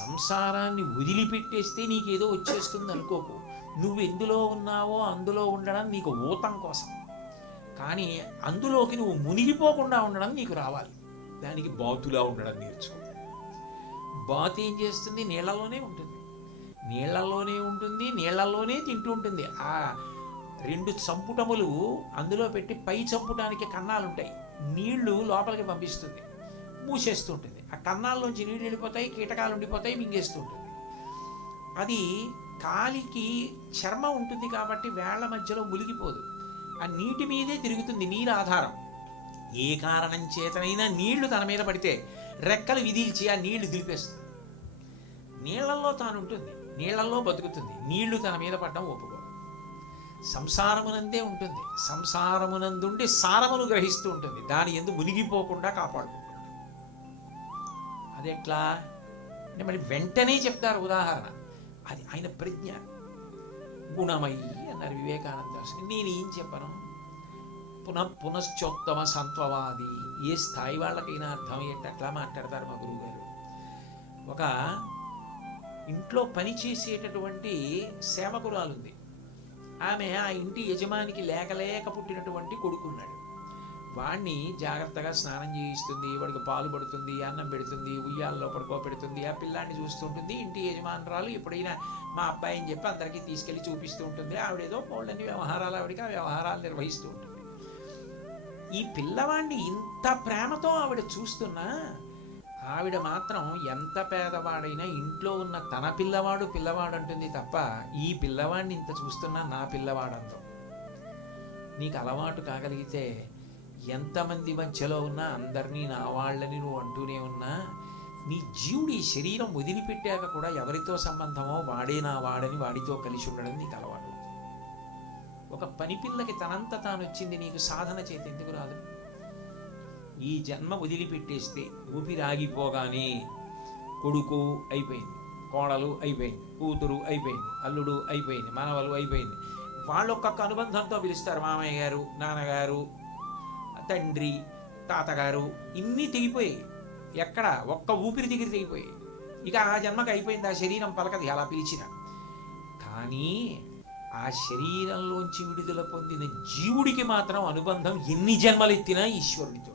సంసారాన్ని వదిలిపెట్టేస్తే నీకేదో వచ్చేస్తుంది అనుకోకు. నువ్వు ఎందులో ఉన్నావో అందులో ఉండడం నీకు ఊతం కోసం, కానీ అందులోకి నువ్వు మునిగిపోకుండా ఉండడం నీకు రావాలి. దానికి బాతులా ఉండడం నేర్చుకో. బాతు ఏం చేస్తుంది? నీళ్లలోనే ఉంటుంది, నీళ్లలోనే ఉంటుంది, నీళ్లలోనే తింటూ ఉంటుంది. ఆ రెండు చంపుటములు అందులో పెట్టి పై చంపుటానికి కన్నాలు ఉంటాయి, నీళ్లు లోపలికి పంపిస్తుంది, మూసేస్తూ ఉంటుంది. ఆ కన్నాల్లోంచి నీళ్ళు వెళ్ళిపోతాయి, కీటకాలు ఉండిపోతాయి, మింగేస్తూ ఉంటుంది. అది కాలికి చర్మం ఉంటుంది కాబట్టి వేళ్ల మధ్యలో మునిగిపోదు, ఆ నీటి మీదే తిరుగుతుంది. నీరు ఆధారం. ఏ కారణం చేతనైనా నీళ్లు తన మీద పడితే రెక్కలు విదిల్చి ఆ నీళ్లు దిలిపేస్తుంది. నీళ్లలో తాను ఉంటుంది, నీళ్లలో బతుకుతుంది, నీళ్లు తన మీద పడడం ఒప్పుకోదు. సంసారమునందే ఉంటుంది, సంసారమునందుండి సారమును గ్రహిస్తూ ఉంటుంది, దాని ఎందు మునిగిపోకుండా కాపాడుకుంటుంది. అదెట్లా అంటే మరి వెంటనే చెప్తారు ఉదాహరణ. అది ఆయన ప్రజ్ఞ. గుణమయ్యి అన్నారు వివేకానంద. నేను ఏం చెప్పను? పునశ్చోత్తమ సంత్వవాది. ఏ స్థాయి వాళ్ళకైనా అర్థమయ్యేట్టు అట్లా మాట్లాడతారు మా గురువుగారు. ఒక ఇంట్లో పని చేసేటటువంటి సేవకురాలుంది. ఆమె ఆ ఇంటి యజమానికి లేక పుట్టినటువంటి కొడుకున్నాడు. వాణ్ణి జాగ్రత్తగా స్నానం చేయిస్తుంది, వాడికి పాలు పడుతుంది, అన్నం పెడుతుంది, ఉయ్యాలలో పడుకోబెడుతుంది, ఆ పిల్లాన్ని చూస్తుంటుంది. ఇంటి యజమానురాలు ఎప్పుడైనా మా అబ్బాయి అని చెప్పి అందరికీ తీసుకెళ్ళి చూపిస్తూ ఉంటుంది. ఆవిడేదో పౌళ్ళని వ్యవహారాలు, ఆవిడకి ఆ వ్యవహారాలు నిర్వహిస్తూ ఉంటుంది. ఈ పిల్లవాడిని ఇంత ప్రేమతో ఆవిడ చూస్తున్నా, ఆవిడ మాత్రం ఎంత పేదవాడైనా ఇంట్లో ఉన్న తన పిల్లవాడు పిల్లవాడు అంటుంది తప్ప ఈ పిల్లవాడిని ఇంత చూస్తున్నా నా పిల్లవాడంతో. నీకు అలవాటు కాగలిగితే ఎంతమంది మధ్యలో ఉన్నా అందరినీ నా వాళ్ళని నువ్వు అంటూనే ఉన్నా, నీ జీవుడు ఈ శరీరం వదిలిపెట్టాక కూడా ఎవరితో సంబంధమో వాడే నా వాడని వాడితో కలిసి ఉండడం నీకు అలవాటు. ఒక పని పిల్లకి తనంత తాను వచ్చింది, నీకు సాధన చేతి ఎందుకు రాదు? ఈ జన్మ వదిలిపెట్టేస్తే ఊపిరాగిపోగానే కొడుకు అయిపోయింది, కోడలు అయిపోయింది, కూతురు అయిపోయింది, అల్లుడు అయిపోయింది, మనవలు అయిపోయింది. వాళ్ళు ఒక్కొక్క అనుబంధంతో పిలుస్తారు. మామయ్య గారు, నాన్నగారు, తండ్రి, తాతగారు, ఇన్ని తెగిపోయాయి. ఎక్కడ ఒక్క ఊపిరి దగ్గర తెగిపోయాయి. ఇక ఆ జన్మకి అయిపోయింది, ఆ శరీరం పలకది అలా పిలిచిన. కానీ ఆ శరీరంలోంచి విడుదల పొందిన జీవుడికి మాత్రం అనుబంధం ఎన్ని జన్మలెత్తినా ఈశ్వరుడితో.